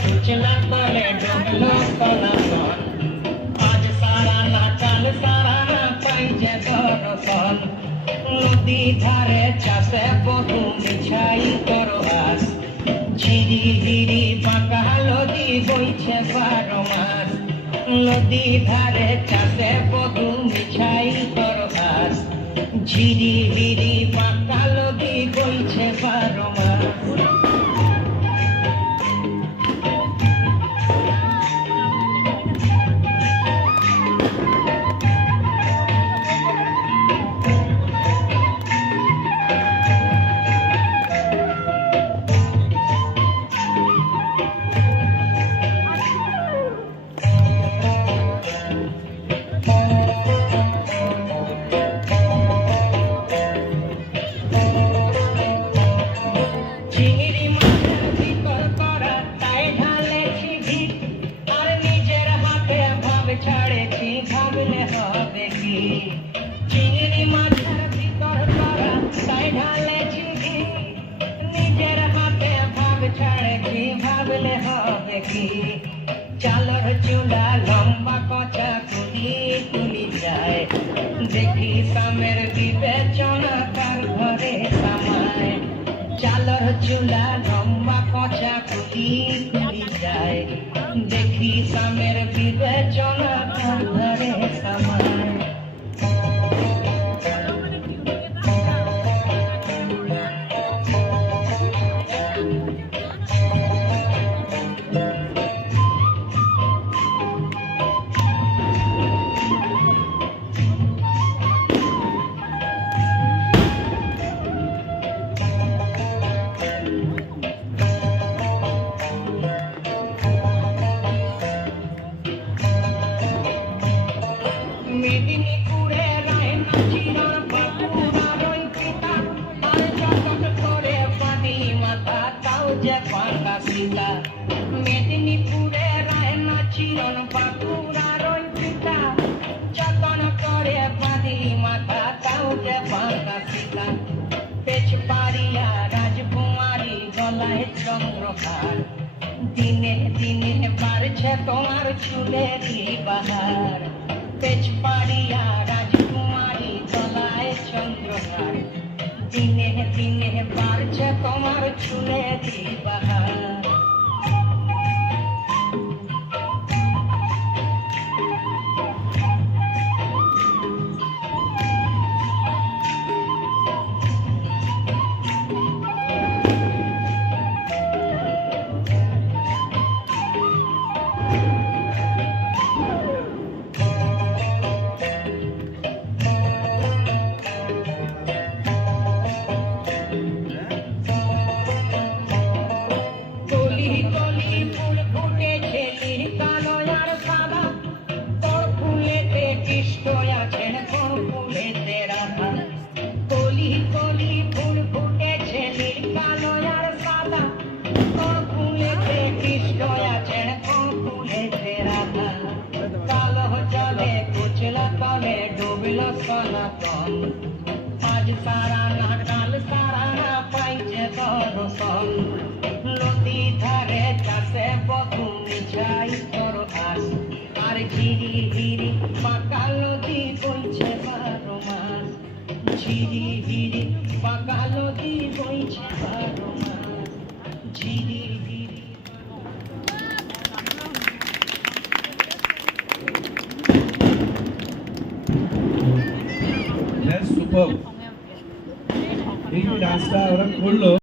কুচলা তলে ডুবলো কলাতন আজ সারা না কাল সারা না পাই যে দর্শন নদী ধারে চাষে বহু মিছাই করবাস ঝিরি ঝিরি পাকা নদী বইছে 12 মাস নদী ধারে চাষে বহু মিছাই করবাস ঝিরি ঝিরি পাকা নদী বইছে 12 মাস চিংড়ি মাছের ভিতর করা তাই ঢালেছি ভিত আর নিজের হাতে ভাব ছাড়েছি ভাবলে হবে কি চিংড়ি মাছের ভিতর করা তাই ঢালেছি ভিত নিজের হাতে ভাব ছাড়েছি ভাবলে হবে কি চালর চুলা লম্বা কচা কুলি কুলি যায় দেখি সামের বিবেচনা তার ঘরে সামায় চালর চুলা লম্বা কচা কুলি কুলি যায় দেখি সামের বিবেচনা তার ঘরে সামায় মেদিনীপুরে রায়না চিরর বাঁকুড়ার ওই পিতা আর জগৎ করে পানি মাথা তাও যে পাকা সীতা মেদিনীপুরে রায়না চিরর বাঁকুড়ার ওই পিতা যতন করে পানি মাথা তাও যে পাকা সীতা পেছ পারিয়া রাজকুমারী গলায় চন্দ্রহার দিনে দিনে বাড়ছে তোমার চুলেরই বাহার পেছ পাড়িয়া রাজকুমারী গলায় চন্দ্রহার দিনে দিনে বাড়ছে তোমার চুলেরই বাহার আজ সারা না কাল সারা না পাই যে দর্শন নদী ধারে চাষে বহু মিছাই করবাস আর ঝিরি ঝিরি পাকা নদী বইছে 12 মাস ঝিরি ঝিরি পাকা নদী বইছে 12 মাস ঝিরি ঝিরি সুপার এই ডান্সটা ওরা করলো।